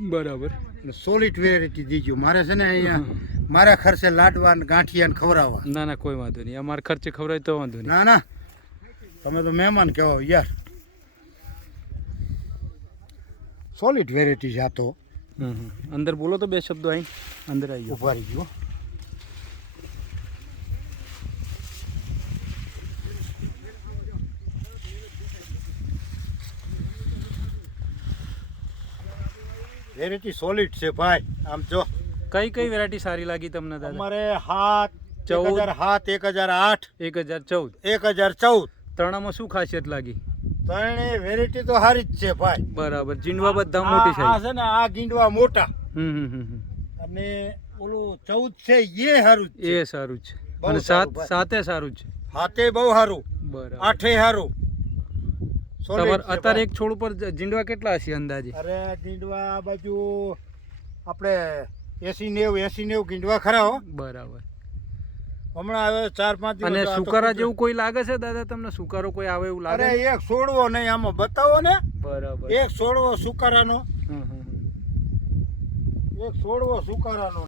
બરાબર. Solid variety દીજો. મારે છે ને અહીંયા મારા ખર્ચે લાડવા ને ગાંઠિયા ને ખવડાવવા. ના ના કોઈ વાંધો નહીં, અમારે ખર્ચે ખવડાય તો વાંધો નહીં. ના ના તમે તો મહેમાન કહેવો યાર. સોલિડ વેરાયટી છે આ તો. અંદર બોલો તો બે શબ્દો અહીં અંદર આવી ગયો. ઉભા રહી ગયો. વેરાયટી સોલિડ છે ભાઈ. આમ જો કઈ કઈ વેરાયટી સારી લાગી તમને દાદા? અમારે 7 1007 1008 1014 1014 ત્રણામાં શું ખાસિયત લાગી? ત્રણે વેરાયટી તો સારી જ છે ભાઈ. બરાબર. જીંડવા બધા મોટી આ છે. છે ને આ ગીંડવા મોટા હમ. અને ઓલું 14 છે એ સારું જ છે. એ સારું છે. બહુ અને સારું ભાઈ. સાતે સારું છે. હાથે બહુ સારું, બરાબર. આઠે સારું. Solid તમારે છે અત્યારે ભાઈ. એક છોડ ઉપર જીંડવા કેટલા હશે અંદાજે? અરે ગીંડવા આ બાજુ આપણે 80 90 ગીંડવા ખરા હો. બરાબર. હમણાં હવે 4-5 દિવસ. અને આ તો સુકારા કુદરત. જેવું કોઈ લાગે છે દાદા તમને? સુકારો કોઈ આવે એવું અરે લાગે? એક છોડવો નહીં આમાં બતાવો ને. બરાબર. એક છોડવો સુકારાનો, હમ. એક છોડવો સુકારાનો.